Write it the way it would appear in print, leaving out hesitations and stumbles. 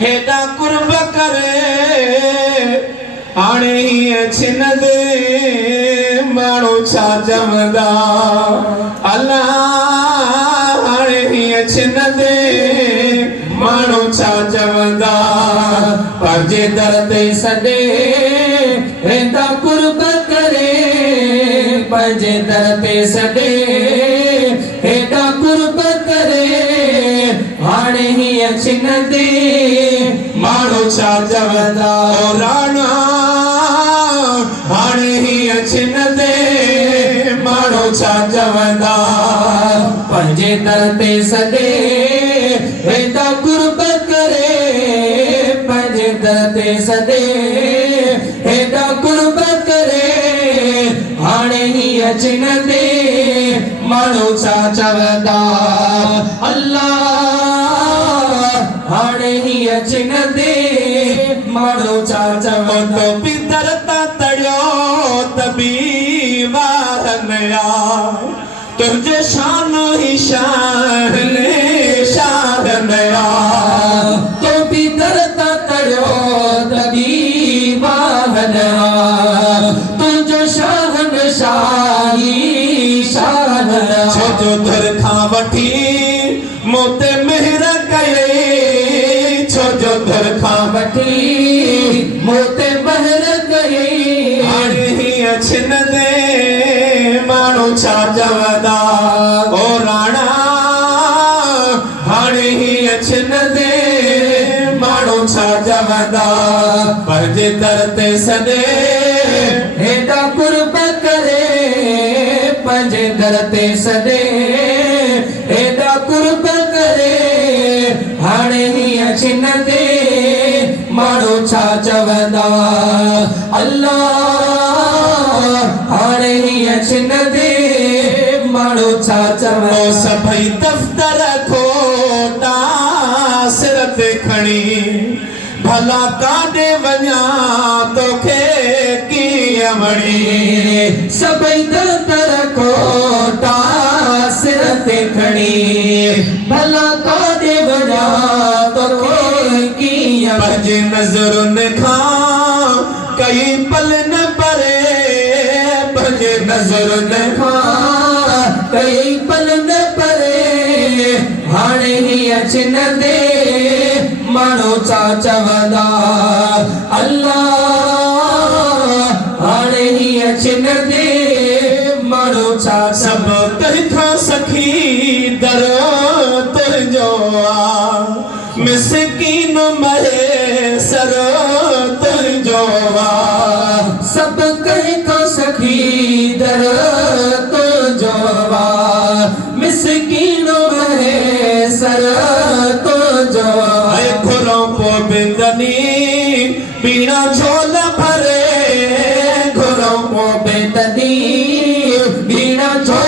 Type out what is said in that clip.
हेडा कुर्ब करे हाणे हीअं छिन दे माण्हू छा चवंदा अल्लाह हाणे हीअं छिन दे माण्हू छा चवंदा पंहिंजे दर ते सॾे हेडा कुर्ब करे पंहिंजे दर ते सॾे हेडा कुर्ब करे हाणे हीअं छिन दे माण्हू छा चवंदा राणा हाणे हीअं छिन दे माण्हू छा चवंदा पंहिंजे दर ते सॾे हेॾा कुर्ब करे पंहिंजे दर ते सॾे हेॾा कुर्ब करे हाणे हीअं छिन दे माण्हू छा चवंदा अल्लाह हाणे हीअं छिन दे माण्हू छा चवंदा पितर ता तड़ियो त बि वार नया तुंहिंजे शान ही शान शान नया तो पितर ता तड़ियो त बि वार नया तुंहिंजो शान शाही शान छो जो दर खां वठी मूं ते मेहर कई छो जो दर खां वठी मूं ते मेहर कई हाणे हीअं छिन दे माण्हू छा चवंदा ओ राणा हाणे हीअं छिन दे माण्हू छा चवंदा पंहिंजे दर ते सॾे हेॾा कुर्ब करे पंहिंजे दर ते सॾे हेॾा कुर्ब करे हाणे हीअं छिन दे माण्हू छा चवंदा अल्लाह हाणे हीअं छिन दे माण्हू छा चवंदा सभई दफ़्तर खोटा सिर ते खणी भला काॾे वञा तोखे कीअं वणी सभई दफ़्तर खोटा सिर ते खणी भला काॾे वञा तोखे कीअं पंहिंजे नज़रुनि खां कई पल न परे पंहिंजे नज़रुनि खां कई पल न परे हाणे हीअं छिन दे माण्हू छा चवंदा अल्लाह हाणे हीअं छिन दे माण्हू छा सभु तंहिंखां सखी दर तुंहिंजो आहे मिसकीन महेसर तुंहिंजो आहे सभु तंहिंखां सखी दर तुंहिंजो आहे मिसकीन महेसर तुंहिंजो आहे घुरो पोइ बिंदनी पीणा झोल भरे घुरो पोइ बिंदनी पीणा झोल